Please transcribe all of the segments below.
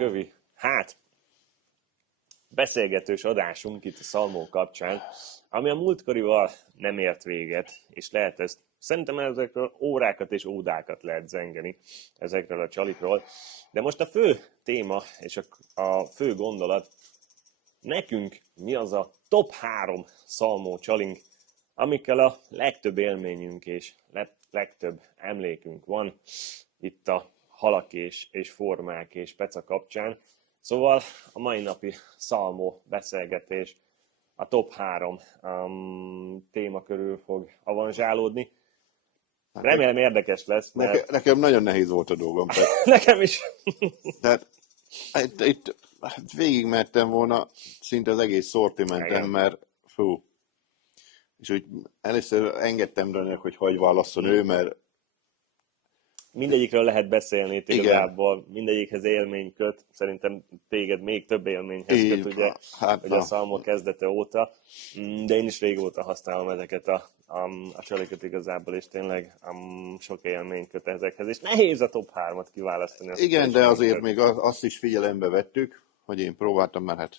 Kövi. Hát, beszélgetős adásunk itt a Szalmó kapcsán, ami a múltkorival nem ért véget, és lehet ezt, szerintem ezekről órákat és ódákat lehet zengeni, ezekről a csalikról, de most a fő téma és a fő gondolat, nekünk mi az a top 3 Szalmó csalink, amikkel a legtöbb élményünk és legtöbb emlékünk van itt a halak és formák és peca kapcsán. Szóval a mai napi Szalmó beszélgetés a top 3 téma körül fog avanzsálódni. Remélem érdekes lesz, mert... Nekem nagyon nehéz volt a dolgom. Nekem is. Tehát itt végigmertem volna szinte az egész szortimenten, mert fú. És úgy először engedtem Renének, hogy hagyj válasszon ő, mert... Mindegyikről lehet beszélni itt igazából, mindegyikhez élmény köt, szerintem téged még több élményhez köt, ugye, ugye a Szalmó kezdete óta, de én is régóta használom ezeket a csalikat igazából, és tényleg sok élmény köt ezekhez, és nehéz a top 3-at kiválasztani. Igen, de azért még azt is figyelembe vettük, hogy én próbáltam, mert hát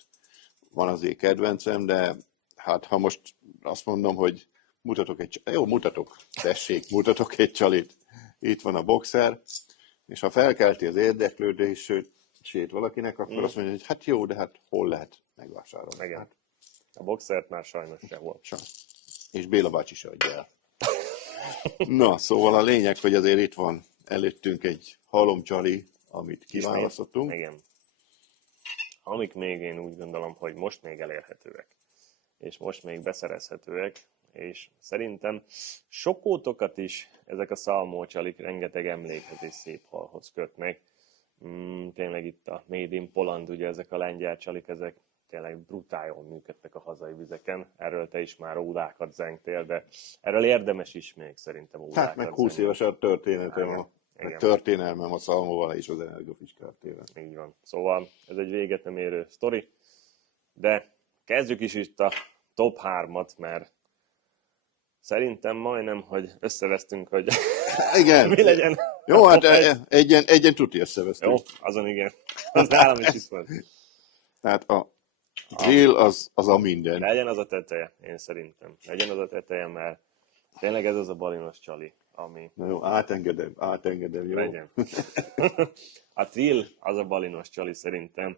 van azért kedvencem, de hát ha most azt mondom, hogy mutatok egy csalit. Itt van a boxer, és ha felkelti az érdeklődését valakinek, akkor azt mondja, hogy hát jó, de hát hol lehet megvásárolni? Igen. Hát. A boxert már sajnos sehol. És Béla bácsi se adja el. Na, szóval a lényeg, hogy azért itt van előttünk egy halomcsali, amit kiválasztottunk. Igen. Amik még én úgy gondolom, hogy most még elérhetőek, és most még beszerezhetőek, és szerintem sokótokat is ezek a Szalmó csalik rengeteg emlékhez és szép halhoz kötnek. Tényleg itt a Made in Poland, ugye ezek a lengyel csalik, ezek tényleg brutál jól működtek a hazai vizeken. Erről te is már ódákat zengtél, de erről érdemes is még szerintem ódákat Hát meg 20 éves a történelmem a Szalmóval és az Energiafiskál téren. Így van. Szóval ez egy véget nem érő sztori, de kezdjük is itt a top 3-at, mert szerintem majdnem, hogy összevesztünk, hogy igen. Mi legyen. Jó, hát egyen tuti összevesztünk. Jó, azon igen. Az nálam is itt van. Tehát a grill az a minden. Legyen az a teteje, én szerintem. Legyen az a teteje, mert tényleg ez az a balinos csali, ami... Na jó, átengedem, jó? Legyen. A trill az a balinos csali szerintem,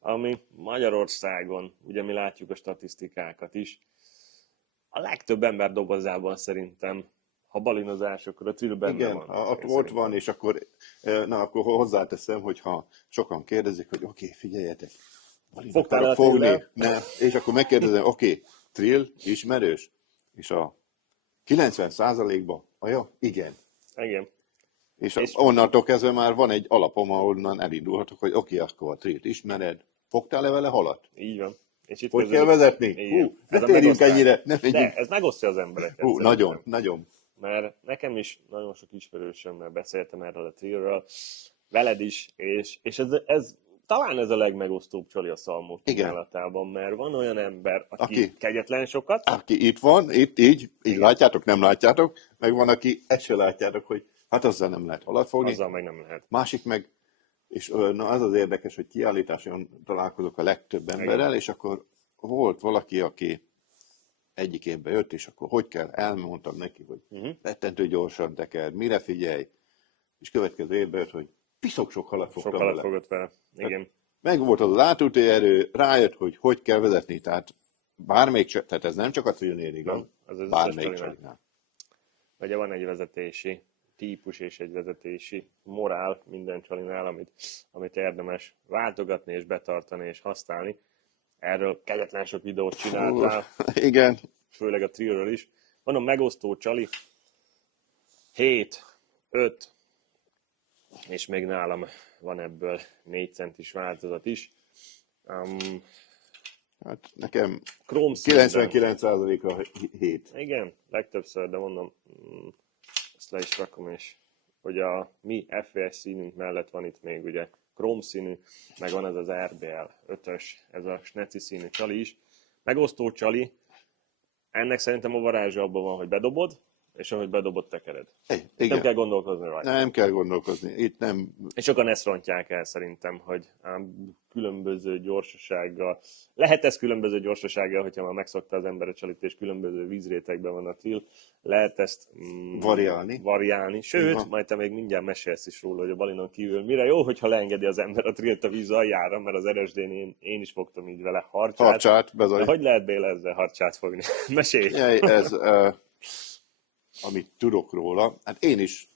ami Magyarországon, ugye mi látjuk a statisztikákat is, a legtöbb ember dobozában szerintem, ha balinozás, akkor a trill benne van. Igen, ott van, és akkor hozzáteszem, hogyha sokan kérdezik, hogy oké, figyeljetek, fogtál el fogni, ne, és akkor megkérdezem, oké, trill, ismerős? És a 90%-ban, igen. Igen. És onnantól kezdve már van egy alapom, ahonnan elindulhatok, hogy oké, akkor a trillt ismered, fogtál-e vele halat? Így van. És itt hogy kell vezetni? Ne térjünk ennyire. De ez megosztja az embereket. Nagyon. Mert nekem is nagyon sok ismerősömmel beszéltem erről a trillről, veled is, és ez talán ez a legmegosztóbb csali a Szalmó kínálatában, mert van olyan ember, aki kegyetlen sokat. Aki itt van, így látjátok, nem látjátok, meg van, aki ezt se látjátok, hogy hát azzal nem lehet halat fogni. Azzal meg nem lehet. Másik meg, és na az az érdekes, hogy kiállításon találkozok a legtöbb emberrel, és akkor volt valaki, aki egyik évben jött, és akkor hogy kell, elmondtam neki, hogy rettentő gyorsan teker, mire figyelj, és következő évben jött, hogy piszok sok halat fogott vele. Igen. Meg volt az átúti erő, rájött, hogy kell vezetni, tehát tehát ez nem csak a trillnél igaz, bármelyik csalinál. Ugye van egy vezetési típus és egy vezetési morál minden csalinál, amit érdemes váltogatni és betartani és használni. Erről kegyetlen sok videót csináltál. Igen. Főleg a trillről is. Mondom, megosztó csali. 7, 5, és még nálam van ebből 4 centis változat is. Hát nekem 99%-a 7. Igen, legtöbbször, de mondom, ezt le is rakom, és hogy a mi FVS színünk mellett van itt még ugye króm színű, meg van ez az RBL 5-ös, ez a sneci színű csali is. Megosztó csali, ennek szerintem a varázsa abban van, hogy bedobod, És ahogy bedobott, tekered. Nem Igen. kell gondolkozni rajta. Nem kell gondolkozni. Itt nem... És sokan ezt rontják el szerintem, hogy különböző gyorsasággal. Lehet ez különböző gyorsasággal, hogyha már megszokta az ember a csalit, és különböző vízrétegben van a trill. Lehet ezt variálni. Sőt, majd te még mindjárt mesélsz is róla, hogy a balinon kívül mire jó, hogyha leengedi az ember a trillt a víz aljára, mert az RSD-n én is fogtam így vele harcsát. Bezony. De hogy lehet Béla ezzel harcsát fogni? Mesélj! Ez, amit tudok róla, hát én is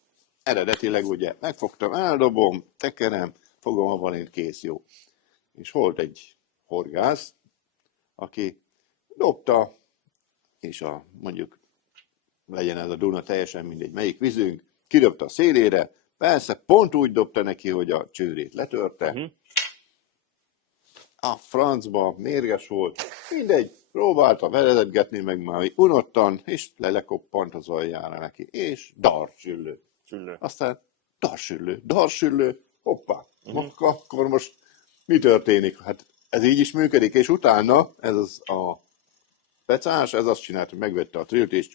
eredetileg ugye megfogtam, eldobom, tekerem, fogom a balint, kész, jó. És volt egy horgász, aki dobta, és mondjuk legyen ez a Duna, teljesen mindegy, melyik vízünk, kidobta a szélére, persze pont úgy dobta neki, hogy a csőrét letörte. A francba mérges volt, mindegy, próbálta verezetgetni, meg már unottan, és lekoppant az aljára neki, és darsüllő. Aztán darsüllő, hoppá, akkor most mi történik? Hát ez így is működik, és utána ez a pecás, ez azt csinált, hogy megvette a trillt, és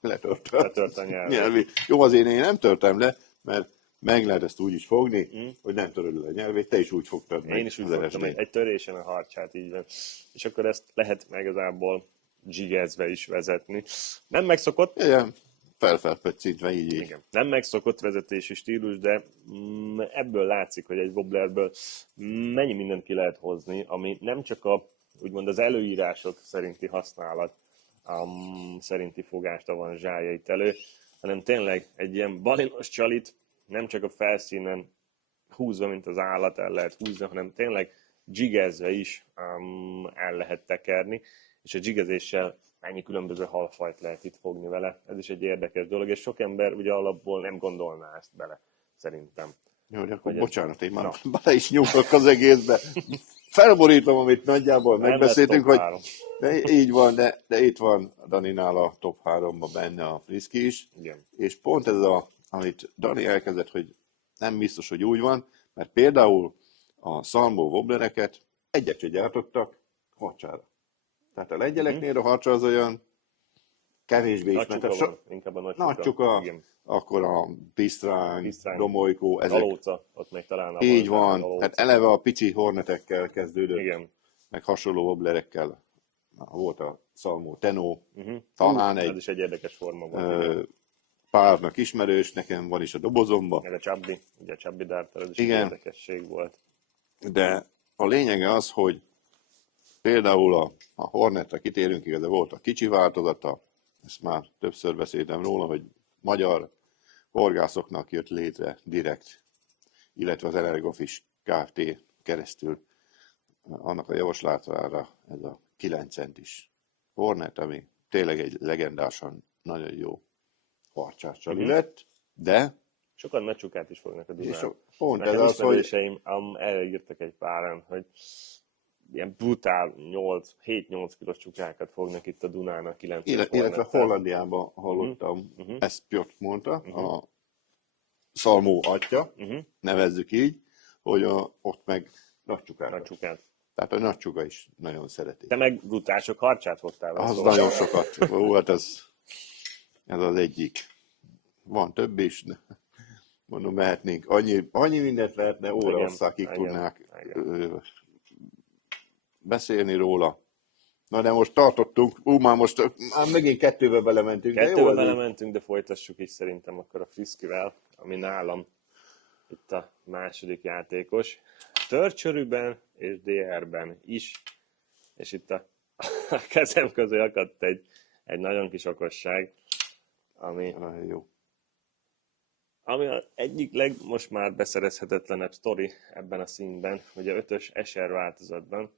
letörte a nyelvét. Jó, azért én nem törtem le, mert meg lehet ezt úgy is fogni, hogy nem töröd le a nyelvét, te is úgy fogtad meg. Én is úgy fogtam, egy törésen a harcsát, így van. És akkor ezt lehet igazából zsigezve is vezetni. Nem megszokott. Igen, felpöccintve, így. Igen. Nem megszokott vezetési stílus, de ebből látszik, hogy egy wobblerből mennyi mindent ki lehet hozni, ami nem csak úgymond az előírások szerinti használat, szerinti fogást avanzsálja itt elő, hanem tényleg egy ilyen balinos csalit nem csak a felszínen húzva, mint az állat el lehet húzni, hanem tényleg dzsigezve is el lehet tekerni, és a dzsigezéssel mennyi különböző halfajt lehet itt fogni vele. Ez is egy érdekes dolog, és sok ember ugye alapból nem gondolná ezt bele, szerintem. Jó, de akkor bocsánat, én már bele is nyúlok az egészbe. Felborítom, amit nagyjából megbeszéltünk, hogy így van, de itt van Daninál a top 3-ban benne a Frisky is. Igen. És pont ez amit Dani elkezdett, hogy nem biztos, hogy úgy van, mert például a szalmó wobblereket egyet se gyártottak harcsára. Tehát a lengyeleknél a harcsa az olyan kevésbé ismert. Inkább a nagy csuka, akkor a pisztráng, domolykó, ezek. Galóca, ott még talán így van, tehát eleve a pici hornetekkel kezdődött, igen. meg hasonló wobblerekkel. Volt a szalmó tenó, talán ez is egy érdekes forma volt. Párnak ismerős, nekem van is a dobozomban. Meg a Csabbi, ugye a Csabbi dártal, ez is egy érdekesség volt. De a lényege az, hogy például a Hornetre kitérünk, igaz, volt a kicsi változata, ezt már többször beszéltem róla, hogy magyar horgászoknak jött létre direkt, illetve az Energofish Kft. Keresztül annak a javaslatára ez a 9 centis Hornet, ami tényleg egy legendásan nagyon jó harcsás csali lett, de... Sokan nagy csukát is fognak a Dunán. Pont ez az, hogy... elírtak egy páran, hogy ilyen brutál 7-8 kilós csukákat fognak itt a Dunán a 9 illetve Hollandiában hallottam, ezt Piotr mondta, a szalmó atya, nevezzük így, hogy ott meg nagy csukát. Tehát a nagy csuka is nagyon szereti. Te meg brutál sok harcsát fogtál. Az szóval nagyon sokat. Volt ez az egyik. Van több is, de mondom, mehetnénk. Annyi mindent lehetne óraosszákig tudnák beszélni róla. Na de most tartottunk, már megint kettővel belementünk. Kettővel belementünk, de folytassuk is szerintem akkor a Friskyvel, ami nálam itt a második játékos. Törcsörűben és DR-ben is, és itt a kezem közé akadt egy nagyon kis okosság, ami az egyik most már beszerezhetetlenebb sztori ebben a színben, ugye 5-ös SR változatban,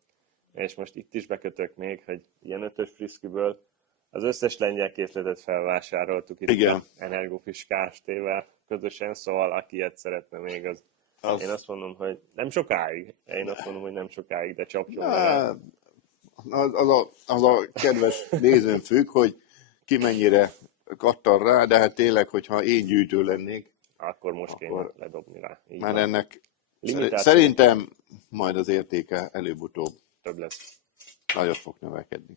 és most itt is bekötök még, hogy ilyen 5-ös Friskyből az összes lengyel készletet felvásároltuk itt igen. A Energofish Kft-vel közösen, szóval aki ilyet szeretne még az. Én azt mondom, hogy nem sokáig. De csapjon vele. Az a kedves nézőn függ, hogy ki mennyire kattan rá, de hát tényleg, hogyha én gyűjtő lennék, akkor most kéne ledobni rá. Így már van. ennek szerintem majd az értéke előbb-utóbb több lesz. nagyot fog növekedni.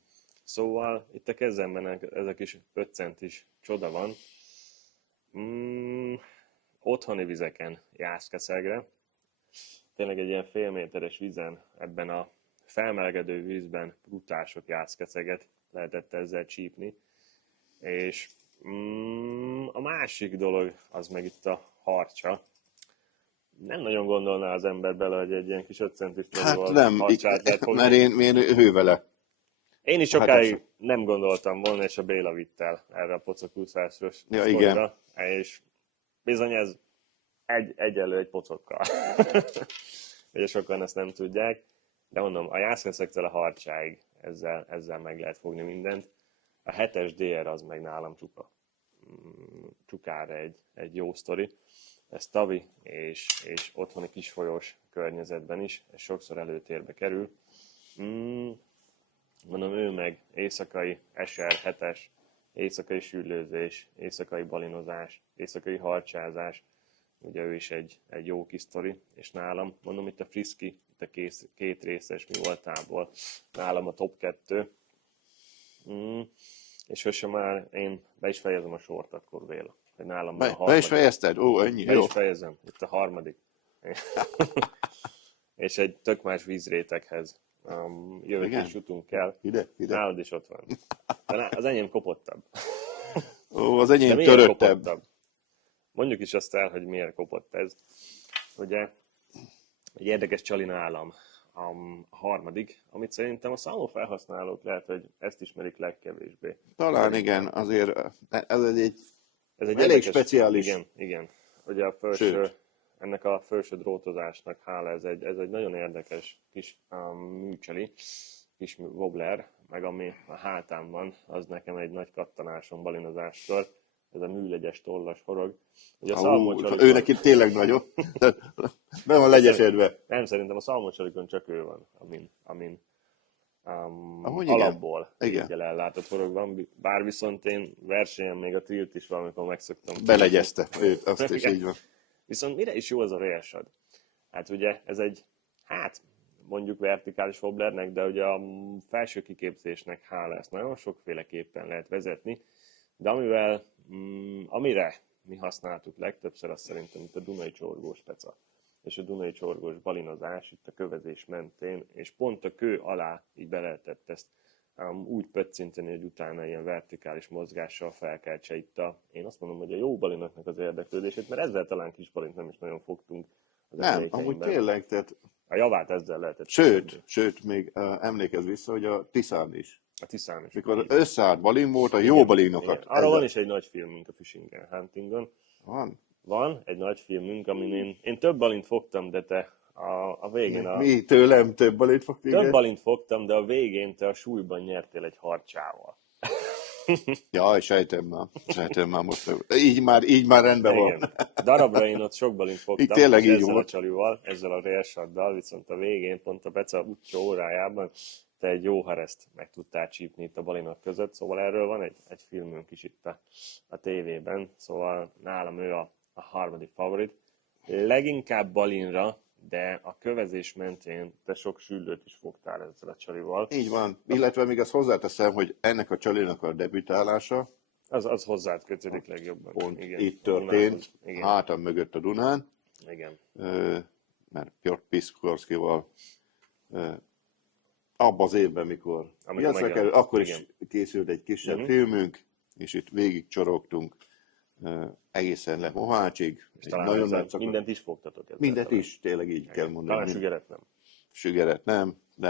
Szóval itt a kezemben ez a kis 5 centis csoda van. Otthoni vizeken Jászkeszegre. Tényleg egy ilyen félméteres vízen, ebben a felmelegedő vízben brutál sok jászkeszeget lehetett ezzel csípni. És a másik dolog az meg itt a harcsa. Nem nagyon gondolná az ember bele, hogy egy ilyen kis 5 centis Hát nem, harcsát lehet fogni. mert én hővele. Én is sokáig nem gondoltam volna, és a Béla vitt el erre a pocokúszásról sztorira, és bizony ez egyenlő egy pocokkal. Ugye sokan ezt nem tudják, de mondom, a jászkeszektől a harcsáig ezzel meg lehet fogni mindent. A 7-es DR az meg nálam csukára egy jó sztori. Ez tavi és otthoni kisfolyós környezetben is, ez sokszor előtérbe kerül. Mondom, ő meg éjszakai SR 7-es, éjszakai süllőzés, éjszakai balinozás, éjszakai harcsázás, ugye ő is egy jó kis sztori, és nálam, mondom, itt a Frisky, itt a két részes mi voltából, nálam a top 2. És hogyha már én be is fejezem a sort, akkor Béla, hogy nálam a harmadik. Be is fejezted? Ó, ennyi, be jó. is fejezem, itt a harmadik. És egy tök más vízréteghez jövök és jutunk el. Ide. Nálad is ott van. De az enyém kopottabb. Ó, az enyém töröttebb. töröttebb. Mondjuk is azt el, hogy miért kopott ez. Ugye, egy érdekes csali nálam a harmadik, amit szerintem a számú felhasználók lehet, hogy ezt ismerik legkevésbé. Talán igen, azért ez egy elég érdekes, speciális. Igen. Ugye ennek a felső drótozásnak hála, ez egy nagyon érdekes kis műcseli, kis wobbler, meg ami a hátán van, az nekem egy nagy kattanásom balinozáskor, ez a műlegyes tollas horog. Ugye ő neki tényleg nagyobb, be van legyesedve. Nem, szerintem a szalmocsalikon csak ő van, amin alapból így ellátott horog van, bár viszont én versenyen még a tilt is valamikor megszoktam. Belegyezte őt, azt is így van. Viszont mire is jó az a rélsad? Hát ugye ez egy, mondjuk vertikális wobblernek, de ugye a felső kiképzésnek hála ezt nagyon sokféleképpen lehet vezetni, de amire mi használtuk legtöbbször, az szerintem itt a Dunai csorgós peca. És a Dunai csorgós balinozás itt a kövezés mentén, és pont a kő alá így be lehetett ezt úgy pöccinteni, hogy utána ilyen vertikális mozgással felkeltse itt én azt mondom, hogy a jó balinoknak az érdeklődését, mert ezzel talán kis balint nem is nagyon fogtunk. Nem, amúgy tényleg, tehát... A javát ezzel lehetett. Sőt, még emlékezz vissza, hogy a Tiszán is. A Tiszán is. Mikor összeállt balin volt, a jó balinokat. Arra van is egy nagy filmünk a Fishing and Huntingon. Van? Van egy nagy filmünk, amin én több balint fogtam, de te a végén Mi tőlem több balint fogtál? Több balint fogtam, de a végén te a súlyban nyertél egy harcsával. Jaj, sejtem már most. Így már rendben igen. van. Darabra én ott sok balint fogtam. Itt tényleg így ezzel volt. a csalival, ezzel a rélsaddal, viszont a végén, pont a Beca utcsó órájában te egy jó hareszt meg tudtál csípni itt a balinok között, szóval erről van egy filmünk is itt a tévében, szóval nálam ő a harmadik favorit. Leginkább balinra, de a kövezés mentén te sok süllőt is fogtál ezzel a csalival. Így van, illetve még azt hozzáteszem, hogy ennek a csalinak a debütálása az hozzád kötődik legjobban. Pont igen. itt történt, hátam mögött a Dunán. Igen. Mert Piotr Piskorszkival abban az évben, mikor kerül, akkor is készült egy kisebb filmünk, és itt végig csorogtunk egészen le Mohácsig. Mindent is fogtatok. Mindent is, tényleg így kell mondani. Talán sügeret nem. Sügeret nem, de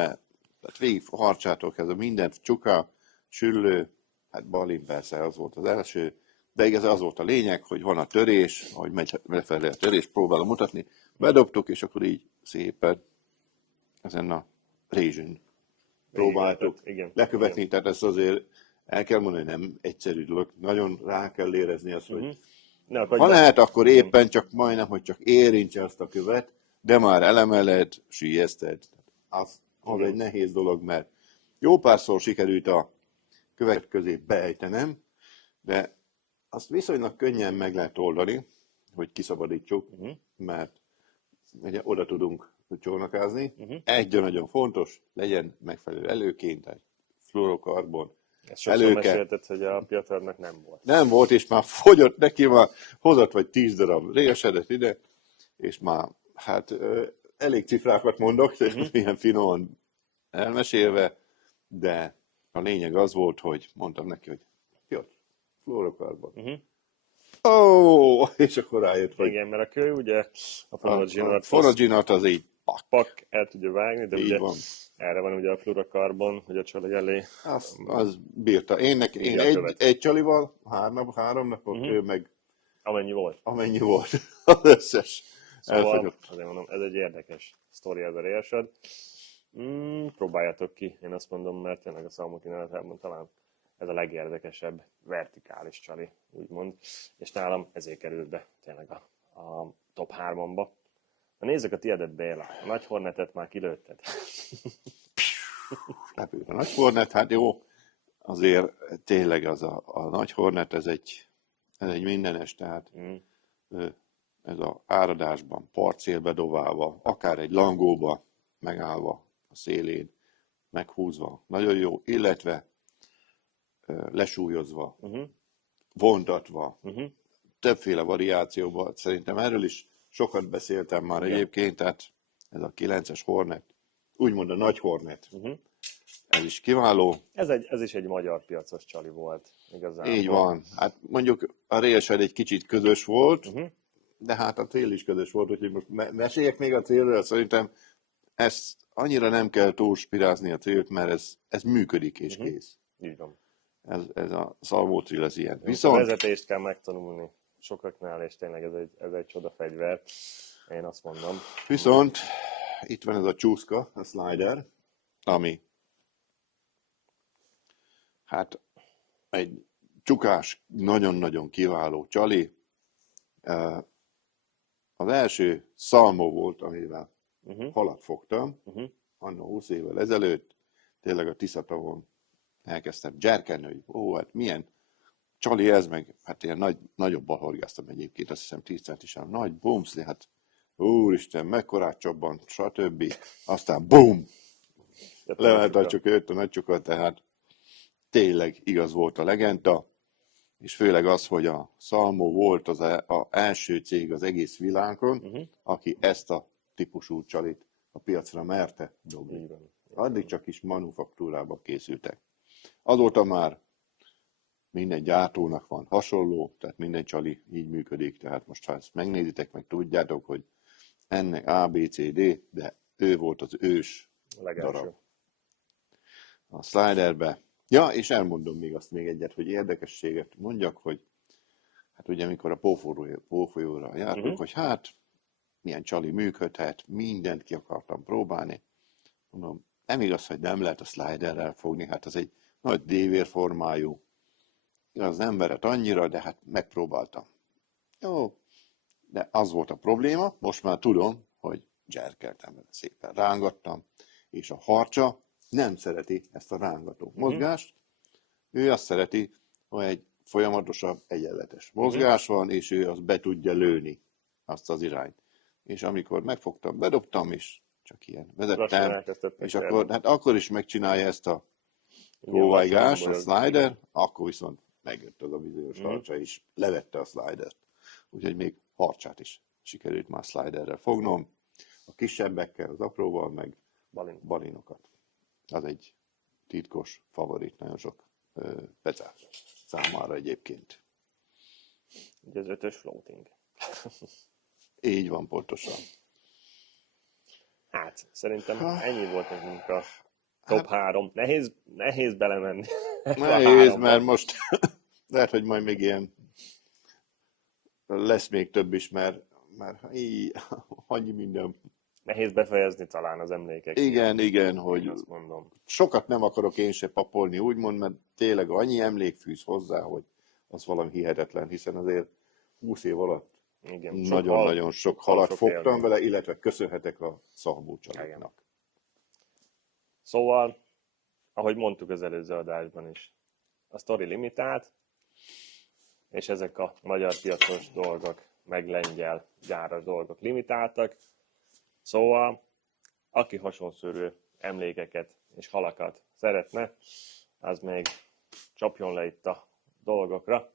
tehát végig harcsátok ez a mindent, csuka, süllő, hát balin persze az volt az első, de igaz az volt a lényeg, hogy van a törés, ahogy megy lefelé a törés, próbálom mutatni, bedobtuk, és akkor így szépen ezen a rézsön próbáltuk lekövetni, igen. Tehát ezt azért el kell mondani, hogy nem egyszerű dolog, nagyon rá kell érezni azt, hogy ha lehet, akkor éppen csak majdnem, hogy csak érintse azt a követ, de már elemeled, sülyezted. Az egy nehéz dolog, mert jó párszor sikerült a követ közé beejtenem, de azt viszonylag könnyen meg lehet oldani, hogy kiszabadítsuk, mert ugye oda tudunk csónakázni. Egy nagyon fontos, legyen megfelelő előként egy fluorokarbon. Ezt sokszor mesélted, hogy a Piotrnak nem volt. Nem volt, és már fogyott neki, már hozott vagy 10 darab régesedet ide, és már hát elég cifrákat mondok, ilyen finoman elmesélve, de a lényeg az volt, hogy mondtam neki, hogy Piotr, fluorokarbon. És akkor rájött, hogy... Igen, mert a kő ugye a foroginat az így pak el tudja vágni, de így ugye van. erre van ugye a fluorokarbon, hogy a csali elé... Az bírta. Én egy csalival, három napot, ő meg... Amennyi volt. Az összes. Szóval azért mondom, ez egy érdekes sztori ez a rélsed. Próbáljátok ki, én azt mondom, mert tényleg a szalmok kínálatában talán ez a legérdekesebb vertikális csali, úgymond. És nálam ezért került be tényleg a top 3-amba. Na nézzük a tiédet, Béla. A nagy Hornetet már kilőtted. A nagy Hornet, hát jó, azért tényleg az a nagy Hornet, ez egy mindenes, tehát ez az áradásban, partszélbe dobálva, akár egy langóba megállva a szélén, meghúzva, nagyon jó, illetve lesúlyozva, vontatva, többféle variációban. Szerintem erről is sokat beszéltem már egyébként, tehát ez a 9-es Hornet, úgymond a nagy Hornet. Ez is kiváló. Ez is egy magyar piacos csali volt igazából. Így van. Hát mondjuk a railshed egy kicsit közös volt, de hát a trail is közös volt, úgyhogy most meséljek még a trailről. Szerintem ezt annyira nem kell túlspirázni a trailt, mert ez működik és kész. Így van. Ez a Salmo trail, ez ilyen. Viszont... A vezetést kell megtanulni sokaknál, és tényleg ez egy csodafegyver, én azt mondom. Viszont itt van ez a csúszka, a slider, ami hát egy csukás, nagyon-nagyon kiváló csali. Az első Salmo volt, amivel halat fogtam, anno 20 évvel ezelőtt, tényleg a Tiszatavon elkezdtem dzserkenni, hogy hát milyen csali ez, meg hát ilyen nagyobban horgáztam egyébként, azt hiszem 10 centisen, nagy bumszli, hát úristen, mekkorát csobban, stb. Aztán bum! Leváltatjuk őt a nagy csukat, tehát tényleg igaz volt a legenda, és főleg az, hogy a Salmo volt az első cég az egész világon, aki ezt a típusú csalit a piacra merte dobni. Addig csak is manufaktúrában készültek. Azóta már minden gyártónak van hasonló, tehát minden csali így működik, tehát most ha ezt megnézitek, meg tudjátok, hogy ennek A, B, C, D, de ő volt az ős darab. A sliderbe. Ja, és elmondom még azt még egyet, hogy érdekességet mondjak, hogy hát ugye amikor a Pófolyóra jártunk, hogy hát milyen csali működhet, mindent ki akartam próbálni. Mondom, nem igaz, hogy nem lehet a sliderrel fogni, hát az egy nagy dévérformájú. Igaz, nem verett annyira, de hát megpróbáltam. Jó, de az volt a probléma, most már tudom, hogy dzserkeltem vele, szépen rángattam, és a harcsa nem szereti ezt a rángató mozgást. Ő azt szereti, hogy egy folyamatosabb, egyenletes mozgás van, és ő azt be tudja lőni, azt az irányt. És amikor megfogtam, bedobtam, és csak ilyen vezettem, és akkor is megcsinálja ezt a kóvájgást, a slider, akkor viszont megjött az a bizonyos harcsa, és levette a slidert. Úgyhogy még harcsát is sikerült már sliderrel fognom. A kisebbekkel, az apróval, meg balinokat. Az egy titkos favorit nagyon sok pecás számára egyébként. Ugye az 5-ös floating. Így van, pontosan. Hát, szerintem ennyi volt nekünk a top 3. Nehéz belemenni. Nehéz, mert most lehet, hogy majd még ilyen lesz még több is, mert annyi minden. Nehéz befejezni talán az emlékeket. Igen, hogy azt mondom. Sokat nem akarok én se papolni, úgymond, mert tényleg annyi emlék fűz hozzá, hogy az valami hihetetlen, hiszen azért 20 év alatt nagyon-nagyon sok halat fogtam vele, illetve köszönhetek a Salmo családnak. Szóval, ahogy mondtuk az előző adásban is, a sztori limitált, és ezek a magyar piacos dolgok, meg lengyel gyáras dolgok limitáltak. Szóval, aki hasonszörű emlékeket és halakat szeretne, az még csapjon le itt a dolgokra,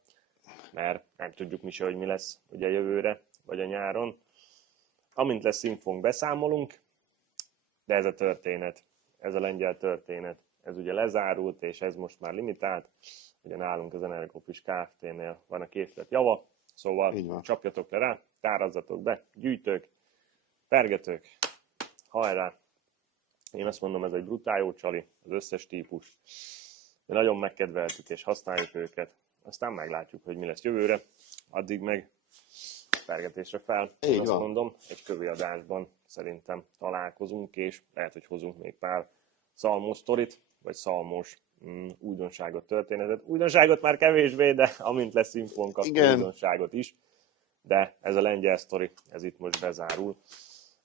mert nem tudjuk mi se, hogy mi lesz ugye jövőre, vagy a nyáron. Amint lesz infónk, beszámolunk, de ez a történet, ez a lengyel történet, ez ugye lezárult, és ez most már limitált. Ugye nálunk az Energofis Kft-nél van a készlet java, szóval csapjatok le rá, tárazzatok be, gyűjtők, pergetők, hajrá! Én azt mondom, ez egy brutál jó csali, az összes típus. Mi nagyon megkedveltük és használjuk őket. Aztán meglátjuk, hogy mi lesz jövőre. Addig meg pergetésre fel. Én azt mondom, egy kövi adásban szerintem találkozunk, és lehet, hogy hozunk még pár szalmos sztorit, vagy szalmos újdonságot, történetet. Újdonságot már kevésbé, de amint lesz infónk, akkor újdonságot is. De ez a lengyel sztori, ez itt most bezárul.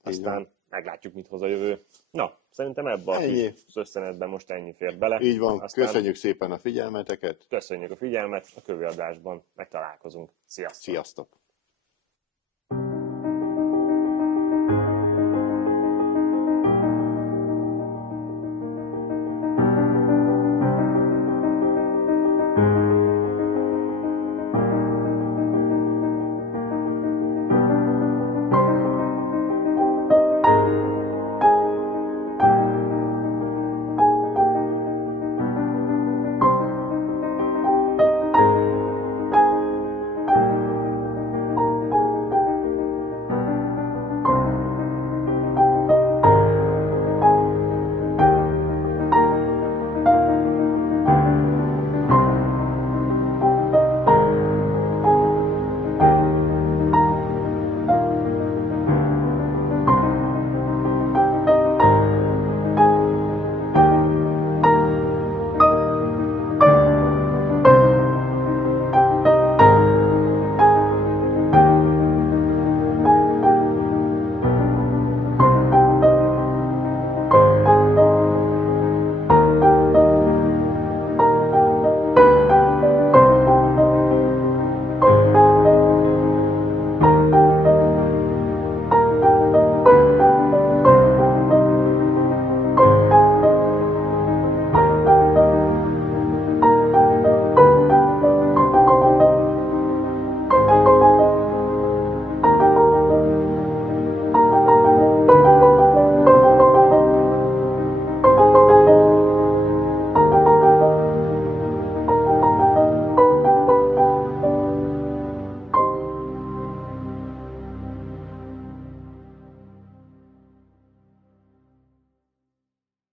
Aztán meglátjuk, mit hoz a jövő. Na, szerintem ebben az összenetben most ennyi fér bele. Így van, aztán köszönjük szépen a figyelmeteket. Köszönjük a figyelmet, a kövi adásban megtalálkozunk. Sziasztok! Sziasztok!